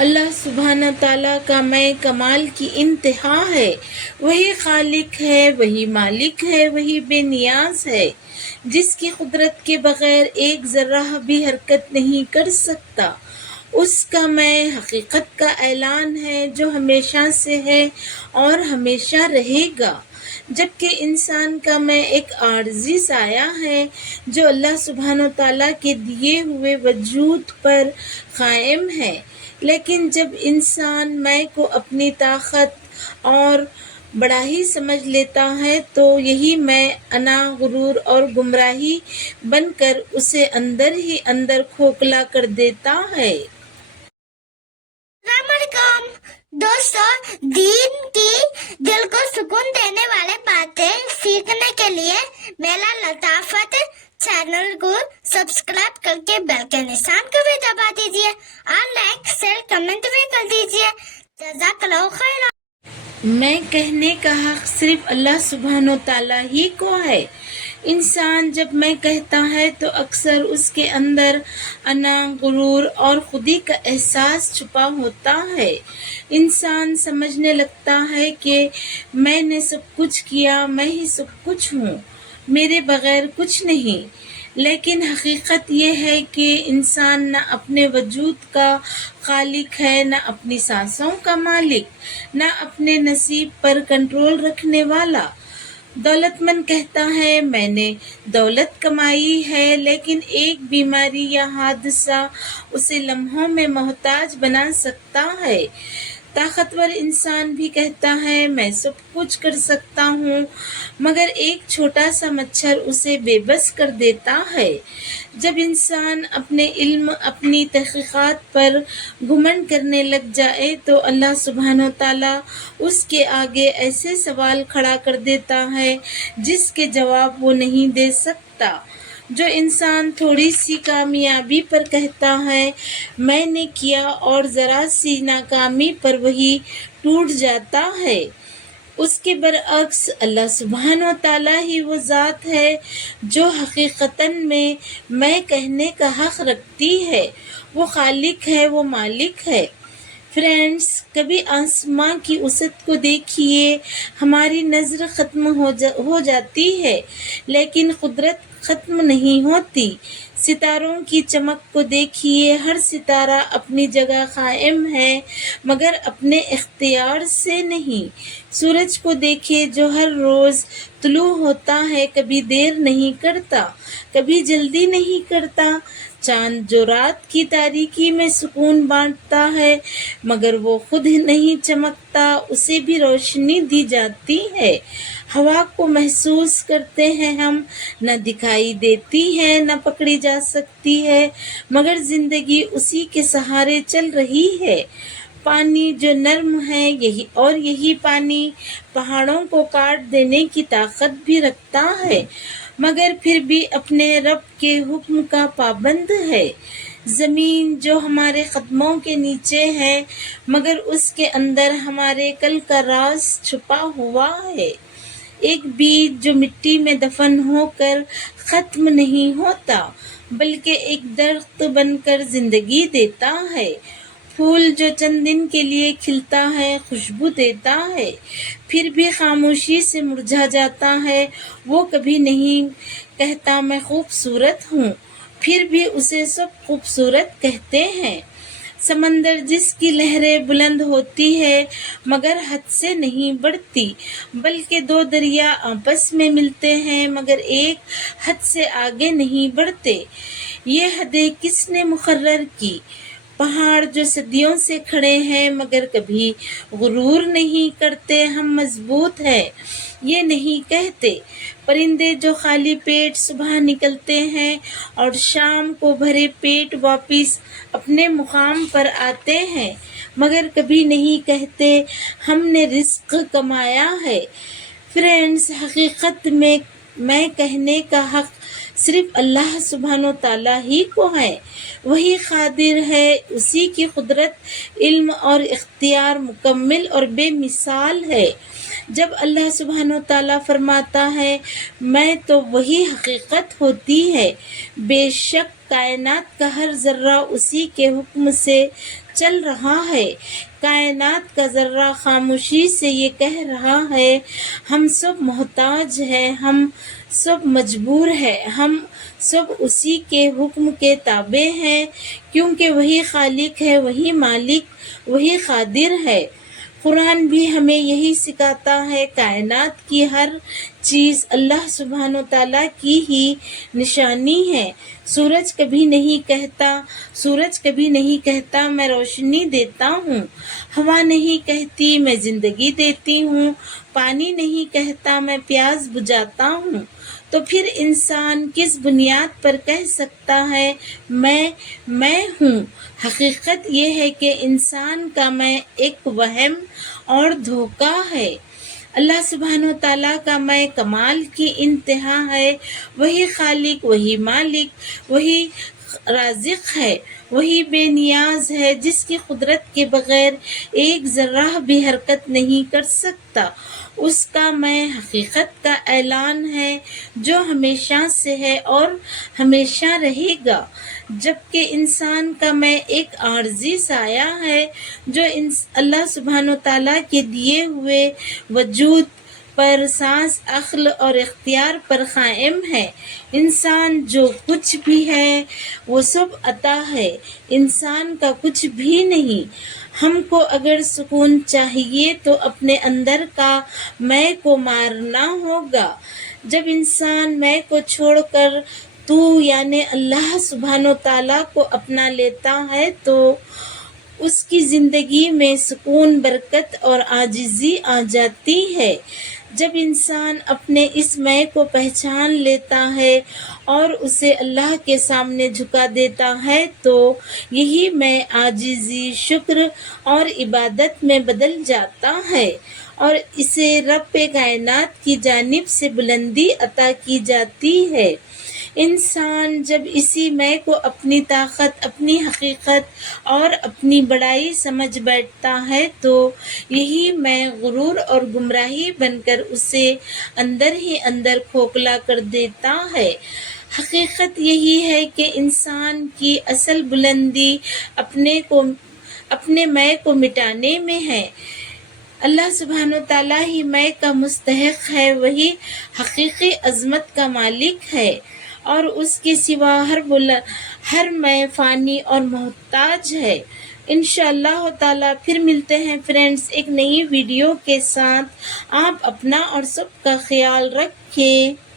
اللہ سبحانہ تعالیٰ کا میں کمال کی انتہا ہے۔ وہی خالق ہے، وہی مالک ہے، وہی بے نیاز ہے، جس کی قدرت کے بغیر ایک ذرہ بھی حرکت نہیں کر سکتا۔ اس کا میں حقیقت کا اعلان ہے جو ہمیشہ سے ہے اور ہمیشہ رہے گا، جبکہ انسان کا میں ایک عارضی سایہ ہے جو اللہ سبحانہ تعالیٰ کے دیے ہوئے وجود پر قائم ہے۔ لیکن جب انسان میں کو اپنی طاقت اور بڑائی سمجھ لیتا ہے تو یہی میں انا، غرور اور گمراہی بن کر اسے اندر ہی اندر کھوکھلا کر دیتا ہے۔ السلام علیکم دوستو، دین کی دل کو سکون دینے والے باتیں سیکھنے کے لیے میرا لطافت چینل کو سبسکرائب کر کے بیل کے نشان کو بھی دبا دیجیے اور لائک شیئر کمنٹ بھی کر دیجیے۔ جزاک اللہ خیر۔ میں کہنے کا حق صرف اللہ سبحانہ تعالیٰ ہی کو ہے۔ انسان جب میں کہتا ہے تو اکثر اس کے اندر انا، غرور اور خودی کا احساس چھپا ہوتا ہے۔ انسان سمجھنے لگتا ہے کہ میں نے سب کچھ کیا، میں ہی سب کچھ ہوں، میرے بغیر کچھ نہیں۔ لیکن حقیقت یہ ہے کہ انسان نہ اپنے وجود کا خالق ہے، نہ اپنی سانسوں کا مالک، نہ اپنے نصیب پر کنٹرول رکھنے والا۔ دولت مند کہتا ہے میں نے دولت کمائی ہے، لیکن ایک بیماری یا حادثہ اسے لمحوں میں محتاج بنا سکتا ہے۔ طاقتور انسان بھی کہتا ہے میں سب کچھ کر سکتا ہوں، مگر ایک چھوٹا سا مچھر اسے بے بس کر دیتا ہے۔ جب انسان اپنے علم، اپنی تحقیقات پر گھمنڈ کرنے لگ جائے تو اللہ سبحانہ تعالیٰ اس کے آگے ایسے سوال کھڑا کر دیتا ہے جس کے جواب وہ نہیں دے سکتا۔ جو انسان تھوڑی سی کامیابی پر کہتا ہے میں نے کیا اور ذرا سی ناکامی پر وہی ٹوٹ جاتا ہے، اس کے برعکس اللہ سبحانہ تعالیٰ ہی وہ ذات ہے جو حقیقتاً میں کہنے کا حق رکھتی ہے۔ وہ خالق ہے، وہ مالک ہے۔ فرینڈز، کبھی آسماں کی وسعت کو دیکھیے، ہماری نظر ختم ہو جاتی ہے، لیکن قدرت ختم نہیں ہوتی۔ ستاروں کی چمک کو دیکھیے، ہر ستارہ اپنی جگہ قائم ہے مگر اپنے اختیار سے نہیں۔ سورج کو دیکھیے جو ہر روز طلوع ہوتا ہے، کبھی دیر نہیں کرتا، کبھی جلدی نہیں کرتا۔ چاند جو رات کی تاریکی میں سکون بانٹتا ہے مگر وہ خود نہیں چمکتا، اسے بھی روشنی دی جاتی ہے۔ ہوا کو محسوس کرتے ہیں ہم، نہ دکھائی دیتی ہے نہ پکڑی جا سکتی ہے، مگر زندگی اسی کے سہارے چل رہی ہے۔ پانی جو نرم ہے یہی پانی پہاڑوں کو کاٹ دینے کی طاقت بھی رکھتا ہے، مگر پھر بھی اپنے رب کے حکم کا پابند ہے۔ زمین جو ہمارے قدموں کے نیچے ہے مگر اس کے اندر ہمارے کل کا راز چھپا ہوا ہے۔ ایک بیج جو مٹی میں دفن ہو کر ختم نہیں ہوتا بلکہ ایک درخت بن کر زندگی دیتا ہے۔ پھول جو چند دن کے لیے کھلتا ہے، خوشبو دیتا ہے، پھر بھی خاموشی سے مرجھا جاتا ہے۔ وہ کبھی نہیں کہتا میں خوبصورت ہوں، پھر بھی اسے سب خوبصورت کہتے ہیں۔ سمندر جس کی لہریں بلند ہوتی ہے مگر حد سے نہیں بڑھتی، بلکہ دو دریا آپس میں ملتے ہیں مگر ایک حد سے آگے نہیں بڑھتے۔ یہ حدیں کس نے مقرر کی؟ پہاڑ جو صدیوں سے کھڑے ہیں مگر کبھی غرور نہیں کرتے، ہم مضبوط ہیں یہ نہیں کہتے۔ پرندے جو خالی پیٹ صبح نکلتے ہیں اور شام کو بھرے پیٹ واپس اپنے مقام پر آتے ہیں مگر کبھی نہیں کہتے ہم نے رزق کمایا ہے۔ فرینڈز، حقیقت میں کہنے کا حق صرف اللہ سبحانہ تعالیٰ ہی کو ہے۔ وہی قادر ہے، اسی کی قدرت، علم اور اختیار مکمل اور بے مثال ہے۔ جب اللہ سبحانہ تعالیٰ فرماتا ہے میں تو وہی حقیقت ہوتی ہے۔ بے شک کائنات کا ہر ذرہ اسی کے حکم سے چل رہا ہے۔ کائنات کا ذرہ خاموشی سے یہ کہہ رہا ہے، ہم سب محتاج ہیں، ہم سب مجبور ہیں، ہم سب اسی کے حکم کے تابع ہیں، کیونکہ وہی خالق ہے، وہی مالک، وہی قادر ہے۔ قرآن بھی ہمیں یہی سکھاتا ہے۔ کائنات کی ہر چیز اللہ سبحانہ و تعالیٰ کی ہی نشانی ہے۔ سورج کبھی نہیں کہتا میں روشنی دیتا ہوں، ہوا نہیں کہتی میں زندگی دیتی ہوں، پانی نہیں کہتا میں پیاس بجھاتا ہوں، تو پھر انسان کس بنیاد پر کہہ سکتا ہے میں ہوں؟ حقیقت یہ ہے کہ انسان کا میں ایک وہم اور دھوکہ ہے۔ اللہ سبحانہ و تعالیٰ کا میں کمال کی انتہا ہے۔ وہی خالق، وہی مالک، وہی رازق ہے، وہی بے نیاز ہے، جس کی قدرت کے بغیر ایک ذرہ بھی حرکت نہیں کر سکتا۔ اس کا میں حقیقت کا اعلان ہے، جو ہمیشہ سے ہے اور ہمیشہ رہے گا، جبکہ انسان کا میں ایک عارضی سایہ ہے، جو اللہ سبحانہ و تعالیٰ کے دیے ہوئے وجود پر، سانس، عقل اور اختیار پر قائم ہے۔ انسان جو کچھ بھی ہے وہ سب عطا ہے، انسان کا کچھ بھی نہیں۔ ہم کو اگر سکون چاہیے تو اپنے اندر کا میں کو مارنا ہوگا۔ جب انسان میں کو چھوڑ کر تو یعنی اللہ سبحانہ و تعالیٰ کو اپنا لیتا ہے تو اس کی زندگی میں سکون، برکت اور عاجزی آ جاتی ہے۔ جب انسان اپنے اس میں کو پہچان لیتا ہے اور اسے اللہ کے سامنے جھکا دیتا ہے تو یہی میں عاجزی، شکر اور عبادت میں بدل جاتا ہے اور اسے رب کائنات کی جانب سے بلندی عطا کی جاتی ہے۔ انسان جب اسی میں کو اپنی طاقت، اپنی حقیقت اور اپنی بڑائی سمجھ بیٹھتا ہے تو یہی میں غرور اور گمراہی بن کر اسے اندر ہی اندر کھوکھلا کر دیتا ہے۔ حقیقت یہی ہے کہ انسان کی اصل بلندی اپنے میں کو مٹانے میں ہے۔ اللہ سبحانہ و تعالیٰ ہی میں کا مستحق ہے، وہی حقیقی عظمت کا مالک ہے اور اس کے سوا ہر میں فانی اور محتاج ہے۔ انشاءاللہ تعالیٰ پھر ملتے ہیں فرینڈز ایک نئی ویڈیو کے ساتھ۔ آپ اپنا اور سب کا خیال رکھیں۔